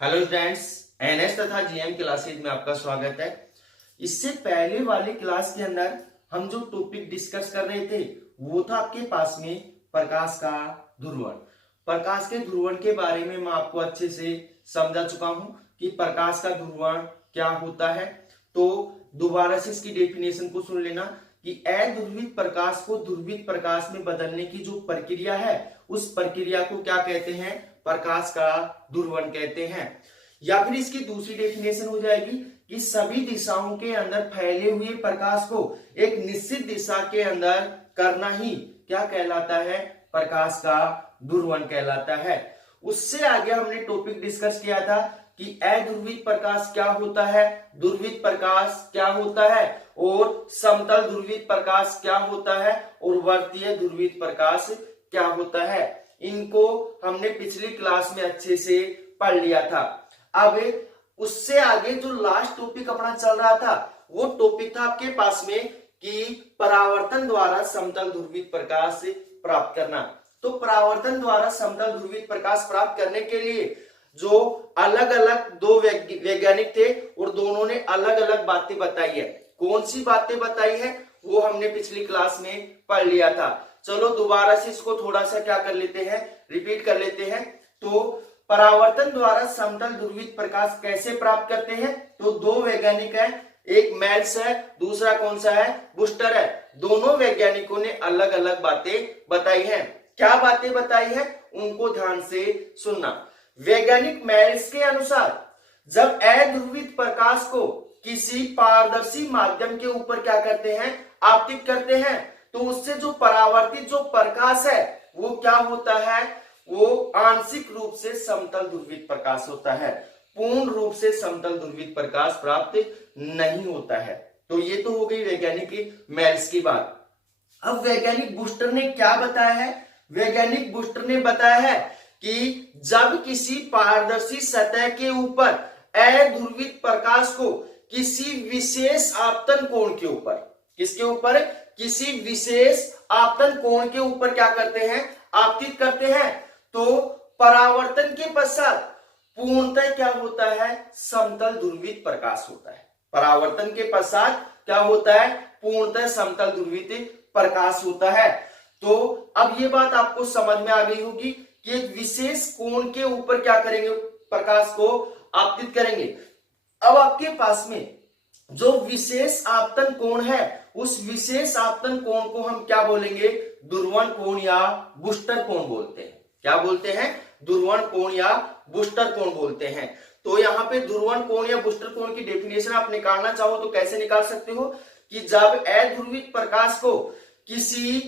Hello students, NS तथा GM classes में आपका स्वागत है। इससे पहले वाली क्लास के अंदर हम जो टॉपिक डिस्कस कर रहे थे वो था आपके पास में प्रकाश का ध्रुवण। प्रकाश के ध्रुवण के बारे में मैं आपको अच्छे से समझा चुका हूं कि प्रकाश का ध्रुवण क्या होता है। तो दोबारा से इसकी डेफिनेशन को सुन लेना कि अध्रुवित प्रकाश को ध्रुवित प्रकाश में बदलने की जो प्रक्रिया है उस प्रक्रिया को क्या कहते हैं? प्रकाश का ध्रुवण कहते हैं। या फिर इसकी दूसरी डेफिनेशन हो जाएगी कि सभी दिशाओं के अंदर फैले हुए प्रकाश को एक निश्चित दिशा के अंदर करना ही क्या कहलाता है? प्रकाश का ध्रुवण कहलाता है। उससे आगे हमने टॉपिक डिस्कस किया था कि अध्रुवित प्रकाश क्या होता है, ध्रुवित प्रकाश क्या होता है और समतल ध्रुवित प्रकाश क्या होता है और वर्तीय ध्रुवित प्रकाश क्या होता है। इनको हमने पिछली क्लास में अच्छे से पढ़ लिया था। अब उससे आगे जो लास्ट टॉपिक अपना चल रहा था वो टॉपिक था आपके पास में कि परावर्तन द्वारा समतल ध्रुवित प्रकाश प्राप्त करना। तो परावर्तन द्वारा समतल ध्रुवित प्रकाश प्राप्त करने के लिए जो अलग अलग दो वैज्ञानिक थे और दोनों ने अलग अलग बातें बताई है। कौन सी बातें बताई है वो हमने पिछली क्लास में पढ़ लिया था। चलो दोबारा से इसको थोड़ा सा क्या कर लेते हैं, रिपीट कर लेते हैं। तो परावर्तन द्वारा समतल ध्रुवित प्रकाश कैसे प्राप्त करते हैं? तो दो वैज्ञानिक हैं, एक मेल्स है, दूसरा कौन सा है? बूस्टर है। दोनों वैज्ञानिकों ने अलग अलग बातें बताई हैं। क्या बातें बताई है उनको ध्यान से सुनना। वैज्ञानिक मेल्स के अनुसार जब अध्रुवित प्रकाश को किसी पारदर्शी माध्यम के ऊपर क्या करते हैं? आपतित करते हैं, तो उससे जो परावर्तित जो प्रकाश है वो क्या होता है? वो आंशिक रूप से समतल ध्रुवित प्रकाश होता है, पूर्ण रूप से समतल ध्रुवित प्रकाश प्राप्त नहीं होता है। तो ये तो हो गई वैज्ञानिक मेल्स की बात। अब वैज्ञानिक बूस्टर ने क्या बताया है? वैज्ञानिक बूस्टर ने बताया है कि जब किसी पारदर्शी सतह के ऊपर अध्रुवित प्रकाश को किसी विशेष आपतन कोण के ऊपर, किसके ऊपर? किसी विशेष आपतन कोण के ऊपर क्या करते हैं? आपतित करते हैं, तो परावर्तन के पश्चात पूर्णतः क्या होता है? समतल ध्रुवित प्रकाश होता है। परावर्तन के पश्चात क्या होता है? पूर्णतः समतल ध्रुवित प्रकाश होता है। तो अब ये बात आपको समझ में आ गई होगी कि एक विशेष कोण के ऊपर क्या करेंगे? प्रकाश को आपतित करेंगे। अब आपके पास में जो विशेष आपतन कोण है उस विशेष आपतन कोण को हम क्या बोलेंगे? ध्रुवण कोण या बूस्टर कोण बोलते हैं। क्या बोलते हैं? ध्रुवण कोण या बूस्टर कोण बोलते हैं। तो यहाँ पे ध्रुवण कोण या बूस्टर कोण की डेफिनेशन आप निकालना चाहो तो कैसे निकाल सकते हो कि जब अध्रुवित प्रकाश को किसी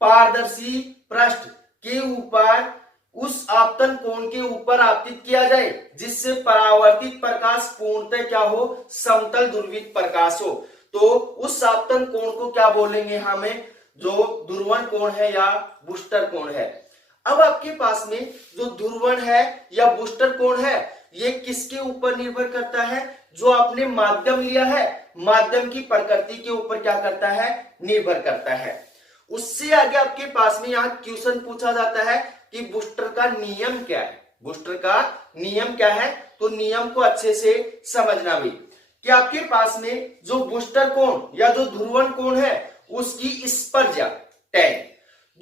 पारदर्शी पृष्ठ के ऊपर उस आपतन कोण के ऊपर आपतित किया जाए जिससे परावर्तित प्रकाश पूर्णतः क्या हो? समतल ध्रुवित प्रकाश हो, तो उस आपतन कोण को क्या बोलेंगे? हमें जो ध्रुवण कोण है या बूस्टर कोण है। अब आपके पास में जो ध्रुवण है या बूस्टर कोण है ये किसके ऊपर निर्भर करता है? जो आपने माध्यम लिया है, माध्यम की प्रकृति के ऊपर क्या करता है? निर्भर करता है। उससे आगे आपके पास में यहाँ क्वेश्चन पूछा जाता है कि बूस्टर का नियम क्या है? बूस्टर का नियम क्या है? तो नियम को अच्छे से समझना भी कि आपके पास में जो बूस्टर कोण या जो ध्रुवण कोण है उसकी स्पर्शा टैन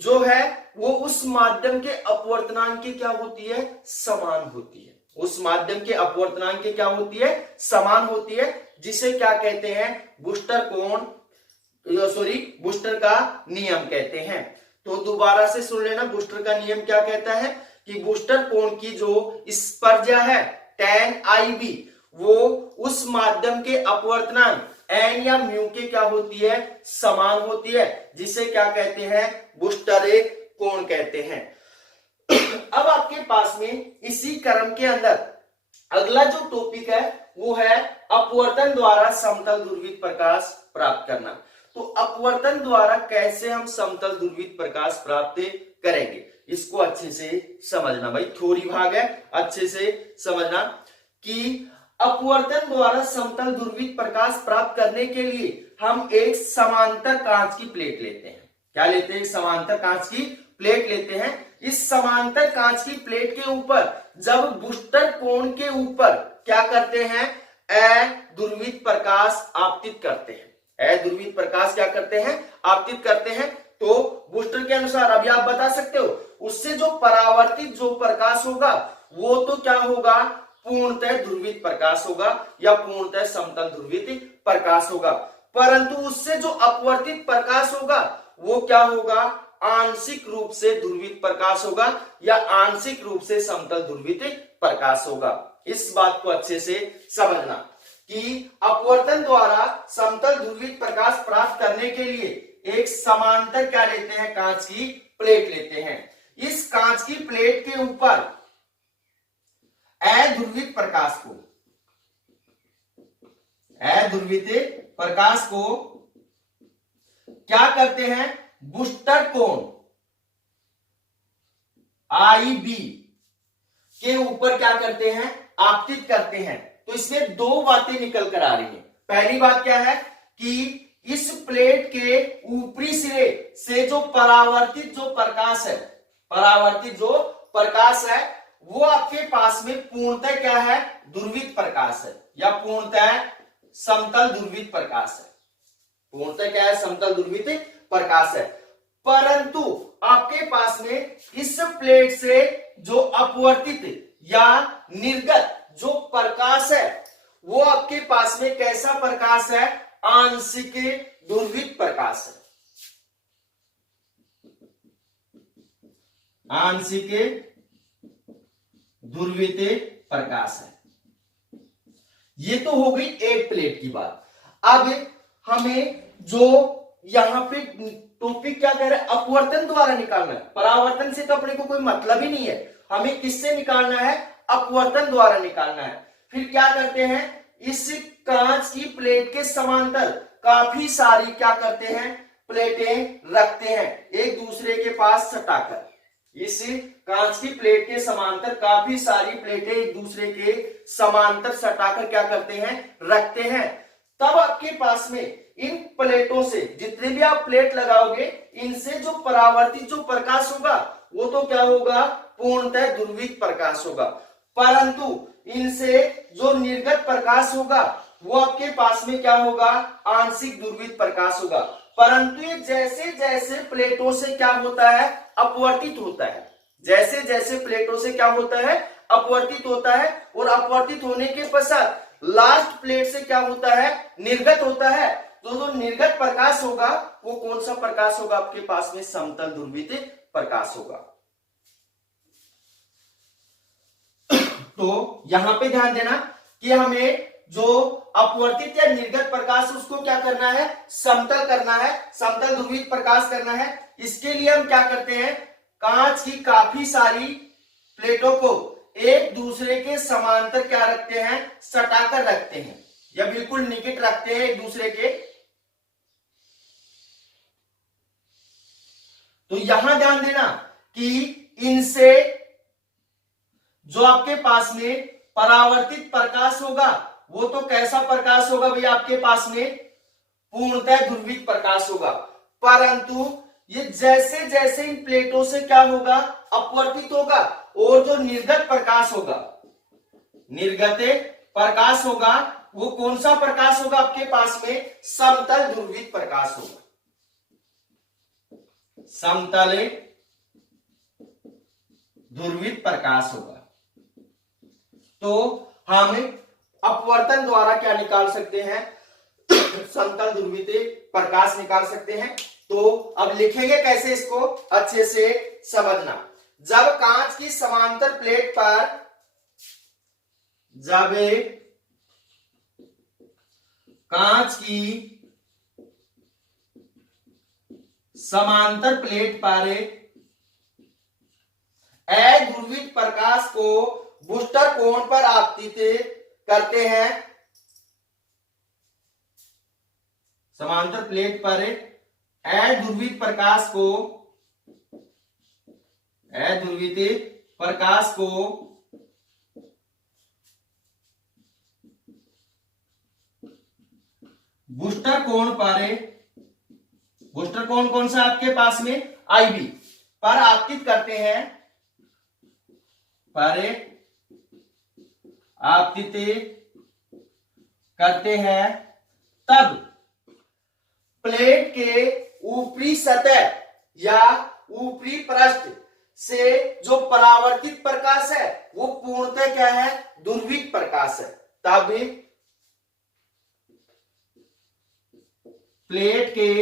जो है वो उस माध्यम के अपवर्तनांक की क्या होती है? समान होती है। उस माध्यम के अपवर्तनांक की क्या होती है? समान होती है, जिसे क्या कहते हैं? बूस्टर कोण बूस्टर का नियम कहते हैं। तो दोबारा से सुन लेना, बूस्टर का नियम क्या कहता है कि बूस्टर कोण की जो स्पर्शा है tan IB वो उस माध्यम के अपवर्तनांक n या म्यू के क्या होती है? समान होती है, जिसे क्या कहते हैं? बूस्टर कोण कहते हैं। अब आपके पास में इसी क्रम के अंदर अगला जो टॉपिक है वो है अपवर्तन द्वारा समतल ध्रुवित प्रकाश प्राप्त करना। तो अपवर्तन द्वारा कैसे हम समतल ध्रुवित प्रकाश प्राप्त करेंगे इसको अच्छे से समझना। भाई थ्योरी भाग है, अच्छे से समझना कि अपवर्तन द्वारा समतल ध्रुवित प्रकाश प्राप्त करने के लिए हम एक समांतर कांच की प्लेट लेते हैं। क्या लेते हैं? समांतर कांच की प्लेट लेते हैं। इस समांतर कांच की प्लेट के ऊपर जब बूस्टर कोण के ऊपर क्या करते हैं, अध्रुवित प्रकाश आपतित करते हैं, अध्रुवित प्रकाश क्या करते हैं, आपतित करते हैं, तो बूस्टर के अनुसार अभी आप बता सकते हो उससे जो परावर्तित जो प्रकाश होगा वो तो क्या होगा, पूर्णतः ध्रुवित प्रकाश होगा या पूर्णतः समतल ध्रुवित प्रकाश होगा, परंतु उससे जो अपवर्तित प्रकाश होगा वो क्या होगा, आंशिक रूप से ध्रुवित प्रकाश होगा या आंशिक रूप से समतल ध्रुवित प्रकाश होगा। इस बात को अच्छे से समझना कि अपवर्तन द्वारा समतल ध्रुवित प्रकाश प्राप्त करने के लिए एक समांतर क्या लेते हैं, कांच की प्लेट लेते हैं। इस कांच की प्लेट के ऊपर अध्रुवित प्रकाश को क्या करते हैं, बूस्टर कोण IB के ऊपर क्या करते हैं, आपतित करते हैं। तो इसमें दो बातें निकल कर आ रही हैं। पहली बात क्या है कि इस प्लेट के ऊपरी सिरे से जो परावर्तित जो प्रकाश है वो आपके पास में पूर्णतः क्या है, ध्रुवित प्रकाश है या पूर्णतः समतल ध्रुवित प्रकाश है, पूर्णतः क्या है, समतल ध्रुवित प्रकाश है। परंतु आपके पास में इस प्लेट से जो अपवर्तित या निर्गत जो प्रकाश है वो आपके पास में कैसा प्रकाश है, आंशिक ध्रुवित प्रकाश है, आंशिक ध्रुवित प्रकाश है। ये तो हो गई एक प्लेट की बात। अब हमें जो यहां पे टॉपिक क्या कह रहा है, अपवर्तन द्वारा निकालना है। परावर्तन से तो अपने को कोई मतलब ही नहीं है, हमें किससे निकालना है, अपवर्तन द्वारा निकालना है। फिर क्या करते हैं, इस कांच की प्लेट के समांतर काफी सारी क्या करते हैं, प्लेटें रखते हैं एक दूसरे के पास सटाकर। इस कांच की प्लेट के समांतर काफी सारी प्लेटें एक दूसरे के समांतर सटाकर क्या करते हैं, रखते हैं। तब आपके पास में इन प्लेटों से जितने भी आप प्लेट लगाओगे इनसे जो परावर्तित जो प्रकाश होगा वो तो क्या होगा, पूर्णतः ध्रुवित प्रकाश होगा, परंतु इनसे जो निर्गत प्रकाश होगा वो आपके पास में क्या होगा, आंशिक ध्रुवित प्रकाश होगा। परंतु ये जैसे जैसे प्लेटों से क्या होता है, अपवर्तित होता है, जैसे जैसे प्लेटों से क्या होता है, अपवर्तित होता है, और अपवर्तित होने के पश्चात लास्ट प्लेट से क्या होता है, निर्गत होता है। तो जो निर्गत प्रकाश होगा वो कौन सा प्रकाश होगा, आपके पास में समतल ध्रुवित प्रकाश होगा। तो यहां पे ध्यान देना कि हमें जो अपवर्तित या निर्गत प्रकाश उसको क्या करना है, समतल करना है, समतल ध्रुवित प्रकाश करना है। इसके लिए हम क्या करते हैं, कांच की काफी सारी प्लेटों को एक दूसरे के समांतर क्या रखते हैं, सटाकर रखते हैं या बिल्कुल निकट रखते हैं एक दूसरे के। तो यहां ध्यान देना कि इनसे जो आपके पास में परावर्तित प्रकाश होगा वो तो कैसा प्रकाश होगा भैया, आपके पास में पूर्णतः ध्रुवित प्रकाश होगा, परंतु ये जैसे जैसे इन प्लेटों से क्या होगा, अपवर्तित होगा, और जो निर्गत प्रकाश होगा, निर्गत प्रकाश होगा वो कौन सा प्रकाश होगा, आपके पास में समतल ध्रुवित प्रकाश होगा, समतल ध्रुवित प्रकाश होगा। तो हम अपवर्तन द्वारा क्या निकाल सकते हैं, समतल ध्रुवित प्रकाश निकाल सकते हैं। तो अब लिखेंगे कैसे, इसको अच्छे से समझना। जब कांच की समांतर प्लेट पर, जब कांच की समांतर प्लेट पर अध्रुवित प्रकाश को बूस्टर कोण पर आपतित करते हैं, समांतर प्लेट पर अध्रुवित प्रकाश को, अध्रुवित प्रकाश को बूस्टर कोण पर, बूस्टर कोण कौन सा आपके पास में, IB पर आपतित करते हैं, पर आपतित करते हैं, तब प्लेट के ऊपरी सतह या ऊपरी पृष्ठ से जो परावर्तित प्रकाश है वो पूर्णतः क्या है, दुर्वित प्रकाश है। तब प्लेट के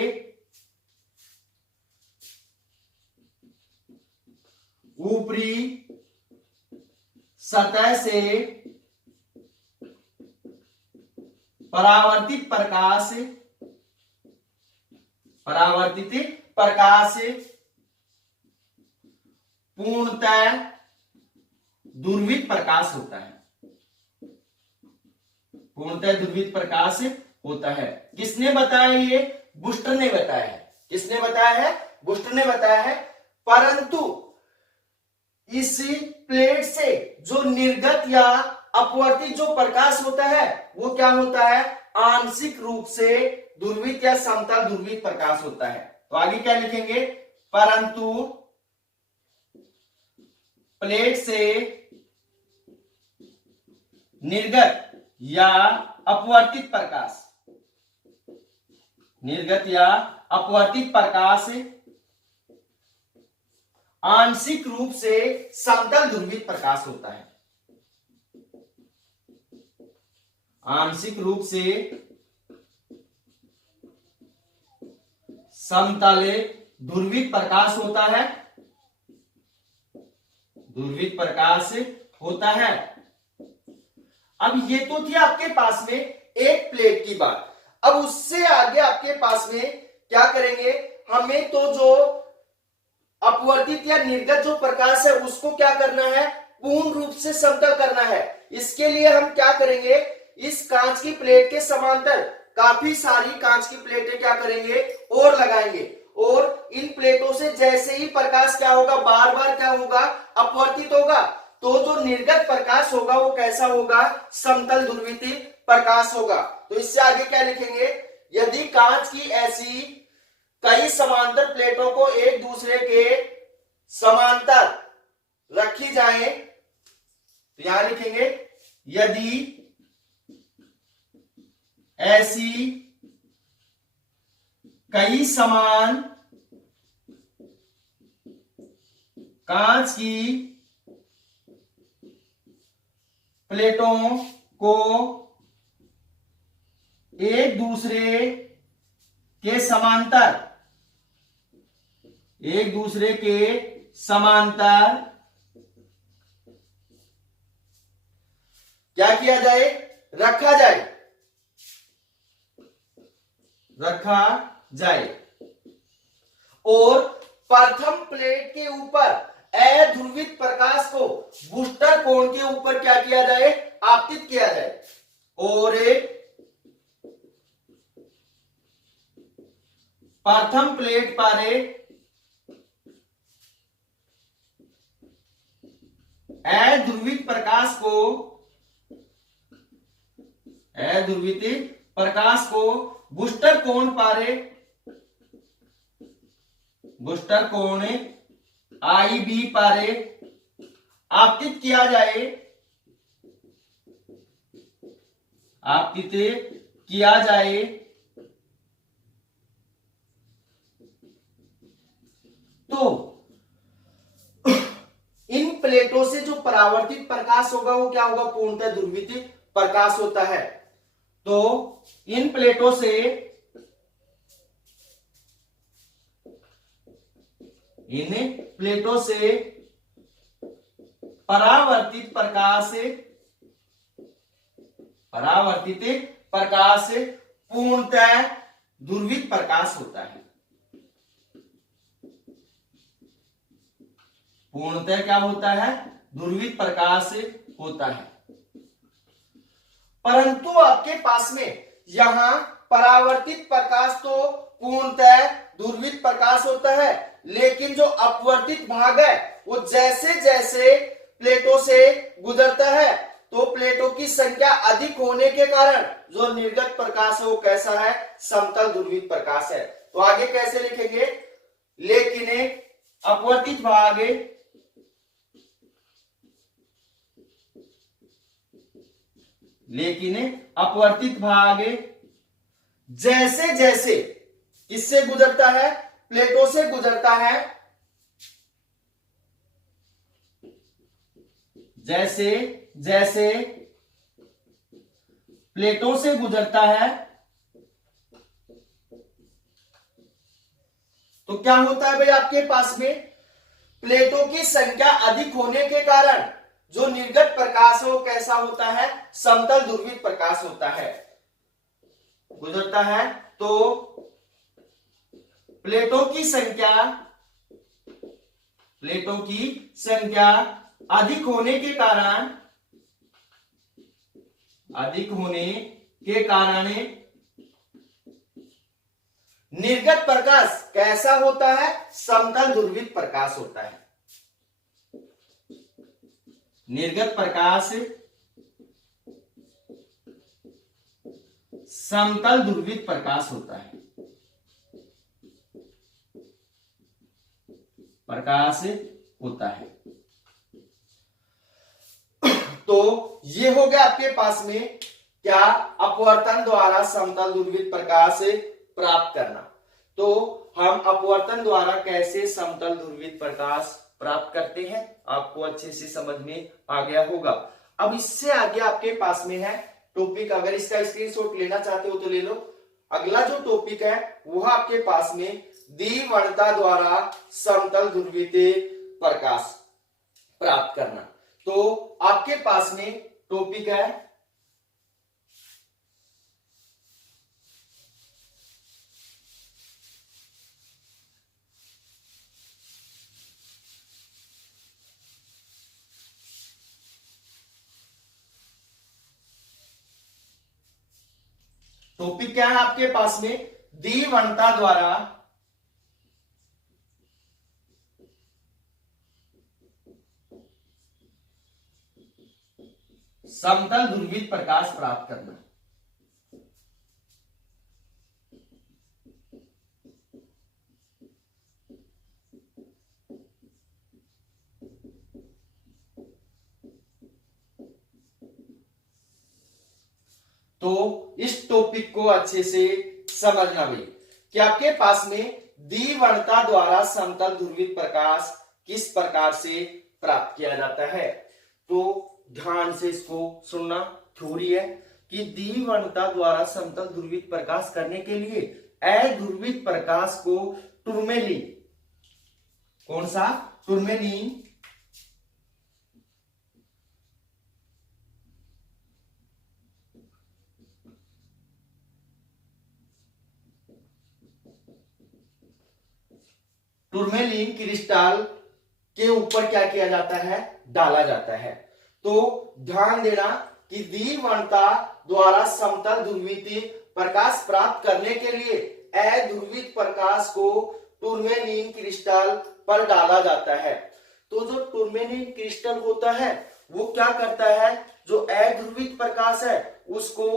ऊपरी सतह से परावर्तित प्रकाश पूर्णतः दुर्वित प्रकाश होता है, पूर्णतः दुर्वित प्रकाश होता है। किसने बताया? ये बूस्टर ने बताया है। किसने बताया है? बूस्टर ने बताया है। परंतु इस प्लेट से जो निर्गत या अपवर्तित जो प्रकाश होता है वो क्या होता है, आंशिक रूप से दुर्वित या समतल दुर्वित प्रकाश होता है। तो आगे क्या लिखेंगे, परंतु प्लेट से निर्गत या अपवर्तित प्रकाश, निर्गत या अपवर्तित प्रकाश आंशिक रूप से समतल ध्रुवित प्रकाश होता है, आंशिक रूप से समतल ध्रुवित प्रकाश होता है, ध्रुवित प्रकाश होता है। अब ये तो थी आपके पास में एक प्लेट की बात। अब उससे आगे आपके पास में क्या करेंगे, हमें तो जो अपवर्तित या निर्गत जो प्रकाश है उसको क्या करना है, पूर्ण रूप से समतल करना है। इसके लिए हम क्या करेंगे, इस कांच की प्लेट के समांतर काफी सारी कांच की प्लेटें क्या करेंगे और लगाएंगे, और इन प्लेटों से जैसे ही प्रकाश क्या होगा, बार बार क्या होगा, अपवर्तित होगा, तो जो निर्गत प्रकाश होगा वो कैसा होगा, समतल ध्रुवित प्रकाश होगा। तो इससे आगे क्या लिखेंगे, यदि कांच की ऐसी कई समांतर प्लेटों को एक दूसरे के समांतर रखी जाए, तो यहां लिखेंगे यदि ऐसी कई समान कांच की प्लेटों को एक दूसरे के समांतर, एक दूसरे के समांतर क्या किया जाए, रखा जाए, रखा जाए, और प्रथम प्लेट के ऊपर अध्रुवित प्रकाश को बूस्टर कोण के ऊपर क्या किया जाए, आपतित किया जाए, और प्रथम प्लेट पर अध्रुवित प्रकाश को, अध्रुवित प्रकाश को बूस्टर कोण पर, बूस्टर कोण IB पर आपतित किया जाए, आपतित किया जाए। तो इन प्लेटों से जो परावर्तित प्रकाश होगा वो क्या होगा, पूर्णतः ध्रुवित प्रकाश होता है। तो इन प्लेटों से, इन प्लेटों से परावर्तित प्रकाश, परावर्तित प्रकाश पूर्णतः ध्रुवित प्रकाश होता है, पूर्णतः क्या होता है, ध्रुवित प्रकाश होता है। परंतु आपके पास में यहां परावर्तित प्रकाश तो पूर्णतः ध्रुवित प्रकाश होता है, लेकिन जो अपवर्तित भाग है वो जैसे जैसे प्लेटों से गुजरता है तो प्लेटों की संख्या अधिक होने के कारण जो निर्गत प्रकाश है वो कैसा है, समतल ध्रुवित प्रकाश है। तो आगे कैसे लिखेंगे, लेकिन अपवर्तित भाग, लेकिन अपवर्तित भाग जैसे जैसे किससे गुजरता है, प्लेटों से गुजरता है, जैसे जैसे प्लेटों से गुजरता है तो क्या होता है भाई, आपके पास में प्लेटों की संख्या अधिक होने के कारण जो निर्गत प्रकाश है वो कैसा होता है, समतल ध्रुवित प्रकाश होता है, गुजरता है। तो प्लेटों की संख्या अधिक होने के कारण निर्गत प्रकाश कैसा होता है, समतल ध्रुवित प्रकाश होता है। निर्गत प्रकाश समतल ध्रुवित प्रकाश होता है, तो ये हो गया आपके पास में क्या, अपवर्तन द्वारा समतल ध्रुवित प्रकाश प्राप्त करना। तो हम अपवर्तन द्वारा कैसे समतल ध्रुवित प्रकाश प्राप्त करते हैं, आपको अच्छे से समझ में आ गया होगा। अब इससे आगे आपके पास में है टॉपिक, अगर इसका स्क्रीनशॉट लेना चाहते हो तो ले लो। अगला जो टॉपिक है वह आपके पास में द्विवर्णता द्वारा समतल ध्रुवित प्रकाश प्राप्त करना। तो आपके पास में टॉपिक है क्या है आपके पास में, द्विवर्णता द्वारा समतल ध्रुवित प्रकाश प्राप्त करना। तो इस टॉपिक को अच्छे से समझना भाई कि आपके पास में द्विवर्णता द्वारा समतल ध्रुवित प्रकाश किस प्रकार से प्राप्त किया जाता है। तो ध्यान से इसको सुनना, थ्योरी है कि द्विवर्णता द्वारा समतल ध्रुवित प्रकाश करने के लिए अध्रुवित प्रकाश को टूरमेलिन, कौन सा, टूरमेलिन क्रिस्टल के ऊपर क्या किया जाता है, डाला जाता है। तो ध्यान देना कि द्विवर्णता द्वारा समतल ध्रुवित प्रकाश प्राप्त करने के लिए अध्रुवित प्रकाश को टूरमेलिन क्रिस्टल पर डाला जाता है। तो जो टूरमेलिन क्रिस्टल होता है वो क्या करता है, जो अध्रुवित प्रकाश है उसको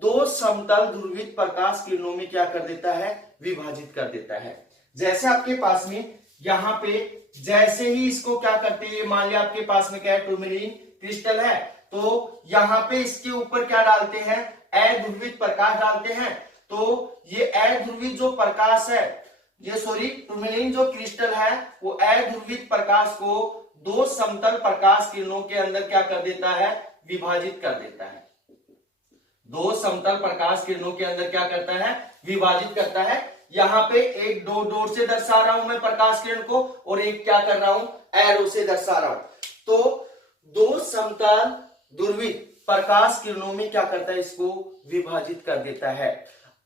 दो समतल ध्रुवित प्रकाश किरणों में क्या कर देता है, विभाजित कर देता है। जैसे आपके पास में यहाँ पे जैसे ही इसको क्या करते हैं, मान लिया आपके पास में क्या है, टूरमेलिन क्रिस्टल है, तो यहाँ पे इसके ऊपर क्या डालते हैं, अध्रुवित प्रकाश डालते हैं। तो ये अध्रुवित जो प्रकाश है, ये सॉरी टूरमेलिन जो क्रिस्टल है वो अध्रुवित प्रकाश को दो समतल प्रकाश किरणों के अंदर क्या कर देता है, विभाजित कर देता है। दो समतल प्रकाश किरणों के अंदर क्या करता है, विभाजित करता है। यहाँ पे एक दो डॉट से दर्शा रहा हूं मैं प्रकाश किरण को, और एक क्या कर रहा हूं, एरो से दर्शा रहा हूं। तो दो समतल ध्रुवित प्रकाश किरणों में क्या करता है, इसको विभाजित कर देता है।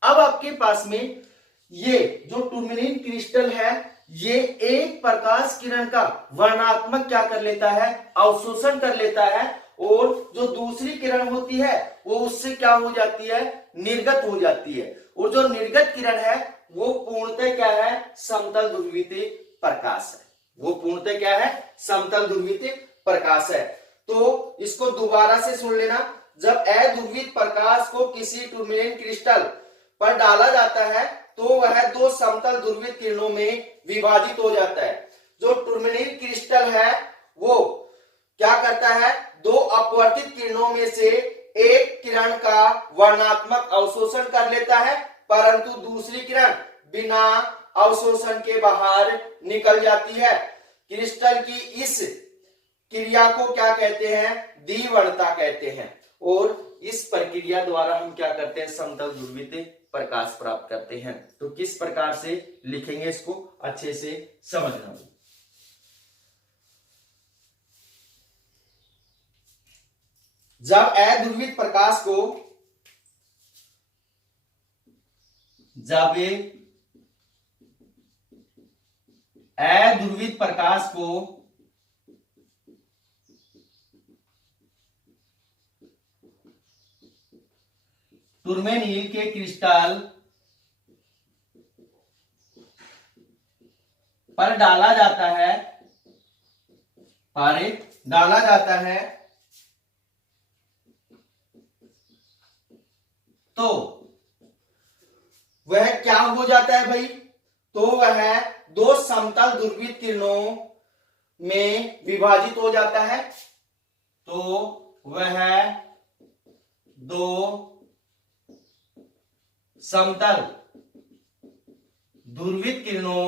अब आपके पास में ये जो टूरमेलिन क्रिस्टल है ये एक प्रकाश किरण का वर्णात्मक क्या कर लेता है, अवशोषण कर लेता है, और जो दूसरी किरण होती है वो उससे क्या हो जाती है, निर्गत हो जाती है। और जो निर्गत किरण है वो पूर्णतः क्या है, समतल ध्रुवित प्रकाश है। वो पूर्णतः क्या है, समतल ध्रुवित प्रकाश है। तो इसको दोबारा से सुन लेना, जब अध्रुवित प्रकाश को किसी टूरमेलिन क्रिस्टल पर डाला जाता है तो वह दो समतल ध्रुवित किरणों में विभाजित हो जाता है। जो टूरमेलिन क्रिस्टल है वो क्या करता है, दो अपवर्तित किरणों में से एक किरण का वर्णात्मक अवशोषण कर लेता है, परंतु दूसरी किरण बिना अवशोषण के बाहर निकल जाती है। क्रिस्टल की इस क्रिया को क्या कहते हैं? द्विवर्णता कहते हैं। और इस प्रक्रिया द्वारा हम क्या करते हैं? समतल ध्रुवित प्रकाश प्राप्त करते हैं। तो किस प्रकार से लिखेंगे इसको अच्छे से समझना। जब अध्रुवित प्रकाश को टूरमेनिल के क्रिस्टल पर डाला जाता है तो वह क्या हो जाता है भाई? तो वह दो समतल ध्रुवित किरणों में विभाजित हो जाता है। तो वह दो समतल ध्रुवित किरणों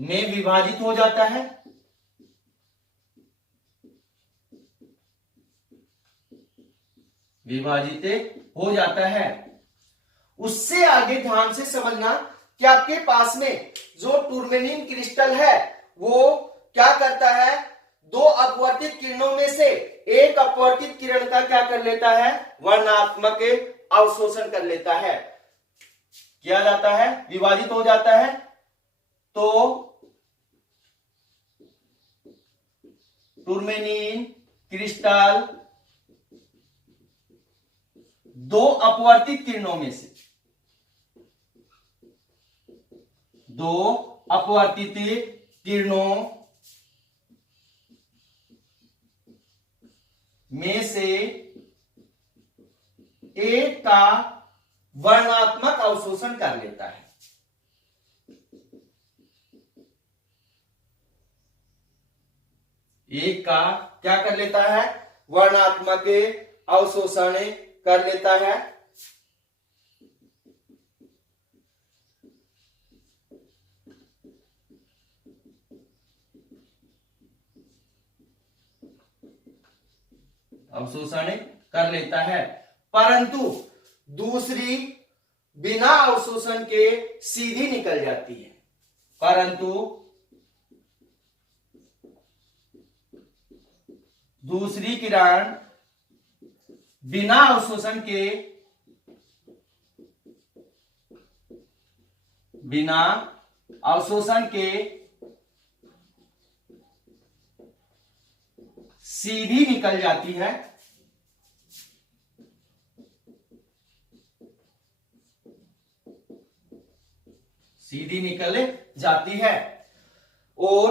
में विभाजित हो जाता है। उससे आगे ध्यान से समझना कि आपके पास में जो टूरमेनिन क्रिस्टल है वो क्या करता है? दो अपवर्तित किरणों में से एक अपवर्तित किरण का क्या कर लेता है? वर्णात्मक अवशोषण कर लेता है, किया जाता है, विभाजित हो जाता है। तो टूरमेनिन क्रिस्टल दो अपवर्तित किरणों में से एक का वर्णात्मक अवशोषण कर लेता है। एक का क्या कर लेता है? वर्णात्मक अवशोषण कर लेता है। परंतु दूसरी बिना अवशोषण के सीधी निकल जाती है। दूसरी किरण बिना अवशोषण के सीधी निकल जाती है। और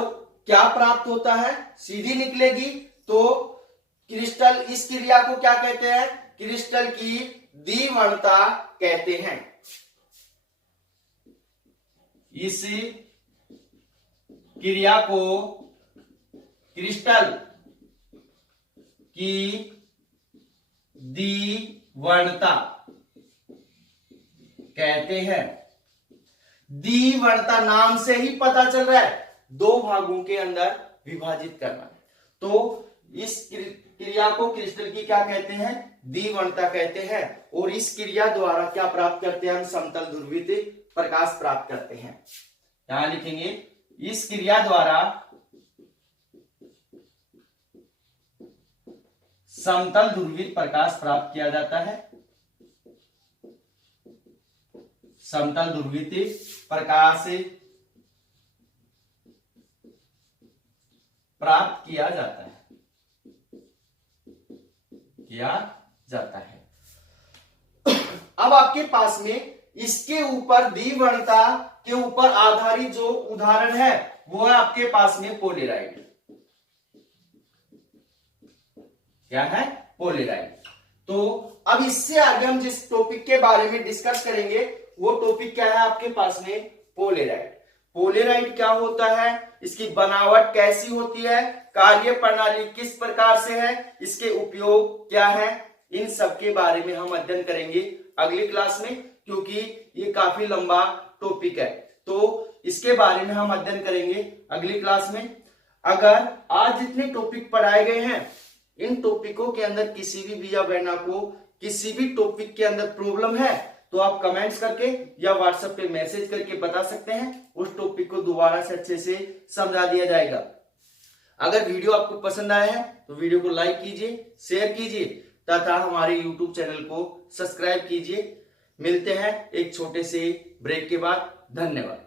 क्या प्राप्त होता है? सीधी निकलेगी तो क्रिस्टल, इस क्रिया को क्या कहते हैं? क्रिस्टल की द्विवर्णता कहते हैं। इस क्रिया को क्रिस्टल की द्विवर्णता कहते हैं। द्विवर्णता नाम से ही पता चल रहा है, दो भागों के अंदर विभाजित करना। तो इस क्रिया को क्रिस्टल की क्या कहते हैं? द्विवर्णता कहते हैं। और इस क्रिया द्वारा क्या प्राप्त करते हैं? हम समतल ध्रुवित प्रकाश प्राप्त करते हैं। यहां लिखेंगे, इस क्रिया द्वारा समतल ध्रुवित प्रकाश प्राप्त किया जाता है। समतल ध्रुवित प्रकाश प्राप्त किया जाता है। अब आपके पास में इसके ऊपर द्विवर्णता के ऊपर आधारित जो उदाहरण है वो है आपके पास में पोलेराइड। क्या है? पोलेराइड। तो अब इससे आगे हम जिस टॉपिक के बारे में डिस्कस करेंगे वो टॉपिक क्या है आपके पास में? पोलेराइड। पोलेराइड क्या होता है? इसकी बनावट कैसी होती है, कार्य प्रणाली किस प्रकार से है, इसके उपयोग क्या है, इन सब के बारे में हम अध्ययन करेंगे अगली क्लास में, क्योंकि ये काफी लंबा टॉपिक है। तो इसके बारे में हम अध्ययन करेंगे अगली क्लास में। अगर आज जितने टॉपिक पढ़ाए गए हैं, इन टॉपिकों के अंदर किसी भी भैया बहना को किसी भी टॉपिक के अंदर प्रॉब्लम है तो आप कमेंट्स करके या व्हाट्सएप पे मैसेज करके बता सकते हैं, उस टॉपिक को दोबारा से अच्छे से समझा दिया जाएगा। अगर वीडियो आपको पसंद आया है तो वीडियो को लाइक कीजिए, शेयर कीजिए तथा हमारे YouTube चैनल को सब्सक्राइब कीजिए। मिलते हैं एक छोटे से ब्रेक के बाद। धन्यवाद।